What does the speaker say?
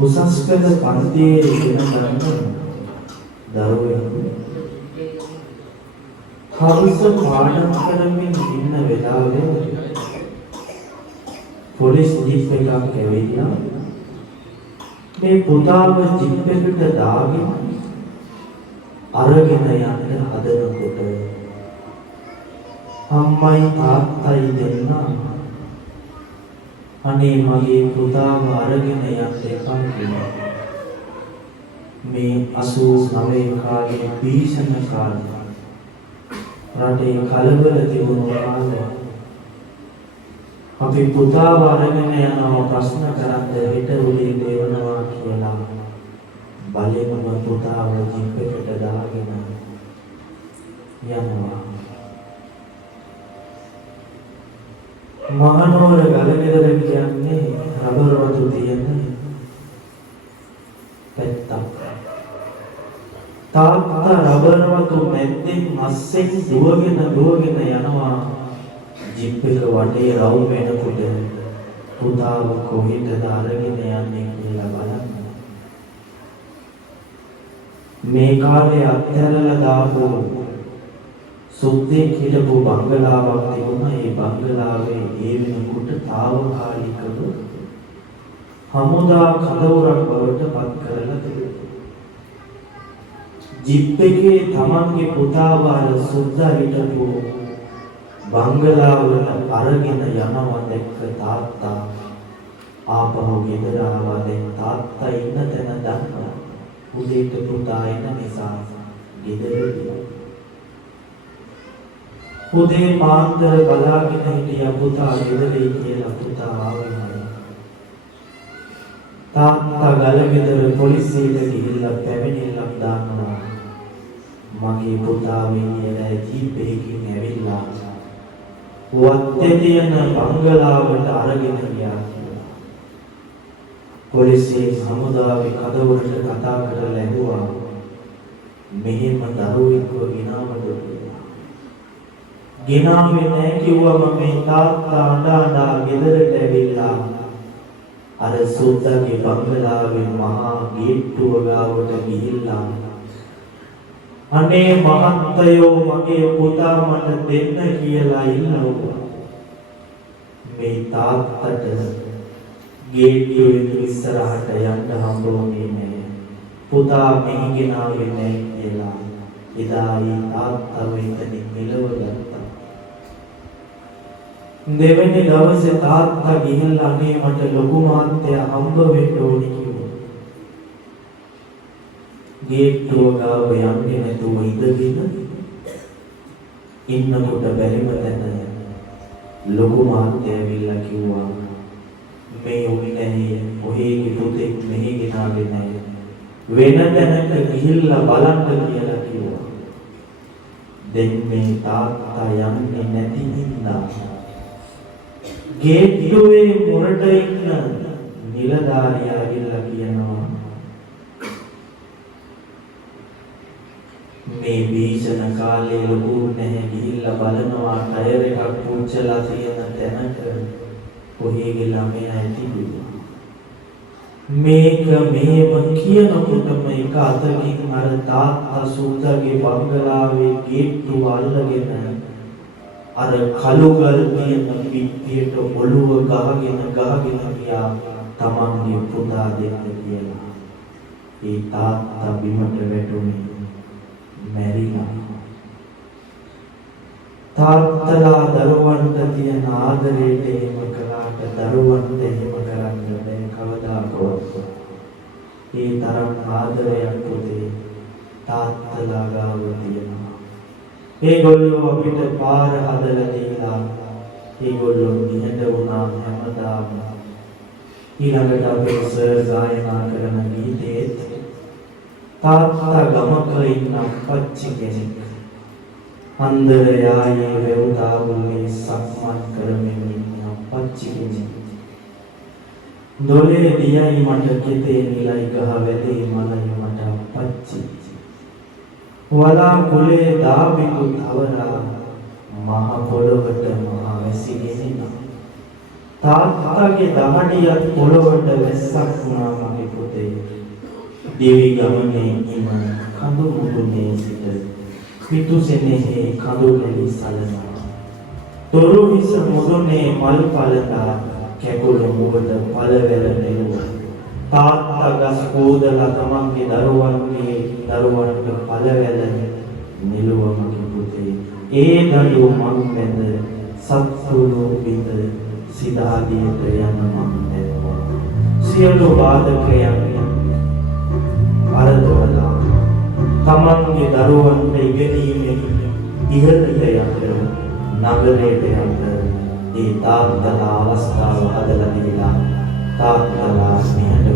උසස් පෙළ පන්තියේ ඉගෙන ගන්න දරුවෙක් හවස පාඩම් කරමින් ඉන්න වෙලාවේ පොලිස් ජීප් එකක් ඇවිල්ලා මේ පුතාව ජීප් එකට දාගෙන අරගෙන යන්න හදනකොට අම්මයි තාත්තයි දෙන්න අනේ මගේ පුතාව අරගෙන යන්න එපා කියලා. මේ 89 කාලේ භීෂණ කාලේ රටේ කලබල තිබුණු කාලේ අපි පුතාව අරගෙන යනවා ප්‍රශ්න කරන්න හිට උලේ දෙවනවා කියලා බලෙන්ම පුතාව ජීප් එකට දාගෙන යනවා. මහනුවර ගලගෙදර කියන්නේ රබර් වතු තියෙන පැත්තක්. තාත්තා රබර් වතු මැද්දෙන් අස්සෙන් දුවගෙන යනවා ජීප් එක වටේ රව් වෙනකොට පුතාව කොහෙටද අරගෙන යන්නේ කියලා බලන්න. මේ කාලේ අත්හැරලා දාපු සුද්දෙක් හිටපු බංගලාවක් තිබුණා. ඒ බංගලාවේ ඒ වෙනකොට తాවකාලිකව හමුදා කදවරක් බවට පත් කරලා තිබුණා. ජීප් එකේ තමන්ගේ පුතාව අර සුද්දා හිටපු බංගලාවට අරගෙන යනවා දැක්ක තාත්තා ආපහු ගෙදර ආවා. දැන් තාත්තා ඉන්න තැන දන්නවා. උදේට පුතා එන නිසා ගෙදර ගියා. උදේ පාන්දර බලාගෙන හිටියා පුතා ගෙදරයි කියලා. පුතා ආවේ තාත්තා ගලගෙදර පොලිසියට ගිහිල්ලා පැමිණිල්ලක් දානවා. මගේ පුතා වෙන්නේ ජීප් එකකින් ඇවිල්ලා වත්තේ තියෙන බංගලාවට අරගෙන ගියා කියලා. පොලිසිය හමුදාවේ කදවරට කතා කරලා ඇහුවා මෙහෙම දරුවෙක්ව ගෙනාවද කියලා. ගෙනාවේ නැහැ කිව්වම මේ තාත්තා අඬා ගෙදරට ඇවිල්ලා අර සුද්දාගේ බංගලාවේ මහා ගේට්ටුව ගාවට ගිහිල්ලා අනේ මහත්තයෝ මගේ පුතා මට දෙන්න කියලා ඉල්ලුවා. මේ තාත්තට ගේට්ටුවේ ඉස්සරහට යන්න හම්බුනේ නෑ. පුතා මෙහි ගෙනාවේ නෑ කියලා. එදා ඒ තාත්තව එතනින් මෙලවගත්තා. දෙවෙනි දවසේ තාත්තා ගිහිල්ලා අනේ මට ලොකු මහත්තයා හම්බ වෙන්න ඕනි කිව්වා. ගේට්ටුව ගාව යන්නේ නැතුව ඉඳගෙන ඉන්නකොට බැරිම තැන ලොකු මහත්තයා ඇවිල්ලා කිව්වා මේ උන්නේ ඔහේගේ පුතෙක් මෙහි ගෙනාවේ නැහැ. වෙන තැනක ගිහිල්ලා බලන්න කියලා කිව්වා. දැන් මේ තාත්තා යන්නේ නැති හින්දා ගේට්ටුවේ මොරට ඉන්න නිලධාරියා ඇවිල්ලා කියනවා මේ භීෂණ කාලේ ලොකු නැහැ ගිහිල්ලා බලනවා ටයර් එකක් පුච්චලා තියෙන තැනක ඔහේගේ ළමයා ඇති කිව්වා. මේක මෙහෙම කියනකොටම එක අතකින් අර තාත්තා සුද්දාගේ බංගලාවේ ගේට්ටුව අල්ලගෙන අර කළු ගල් තියෙන පිටියට ඔළුව ගහගෙන ගියා තමන්ගේ පුතා දෙන්න කියලා. ඒ තාත්තා බිමට වැටුනේ මැරිලා. තාත්තලා දරුවන්ට තියෙන ආදරයට එහෙම කළාට දරුවන්ට එහෙම කරන්න බැහැ කවදාකවත්. ඒ තරම් ආදරයක් පුතේ තාත්තලා ගාව තියෙනවා. ඒගොල්ලෝ අපිට පාර හදලා දීලා ඒගොල්ලෝ නිහඬ වුණා හැමදාම. ඊළඟට අපේ සර් ගායනා කරන ගීතේත් තාත්තා ගමක ඉන්න අපච්චි කෙනෙක් අන්දර යායේ වෙවුතාවුනේ සක්මන් කරමින් ඉන්න අපච්චි කෙනෙක්. දොලේ දියයි මට කෙතේ නිලයි ගහ වැදේ මලයි මට අපච්චි. වලා කුලේ දාබිකු තවරා මහ පොළොවට මහ වැසි ගෙනිනා. තාත්තගේ දහඩියත් පොළොවට වැස්සක් වුණා මගේ පුතේ දිවි ගමනේ ඉම කඳු මුදුනේ සිට පිටුසෙනෙහි කඳු නැලි සලසා තොරු හිස මුදුනේ මල් පලදා කැකුළු මුවද පළවැල නෙළුවා තාත්තා ගස් කෝදලා තමන්ගේ දරුවන්ට පළවැල නෙළුවා මගේ පුතේ ඒ දඬු මං වැඳ සත්තුළු බිඳ සිතාදියට යන මං දැක්වා සියලු බාධකයන් අරදවලා තමන්ගේ දරුවන්ට ඉගෙනීමෙන් ඉහළට යන්න නගරයට යන්න ඒ තාත්තලා අවස්ථාව හදලා දීලා තාත්තලා මෙහෙට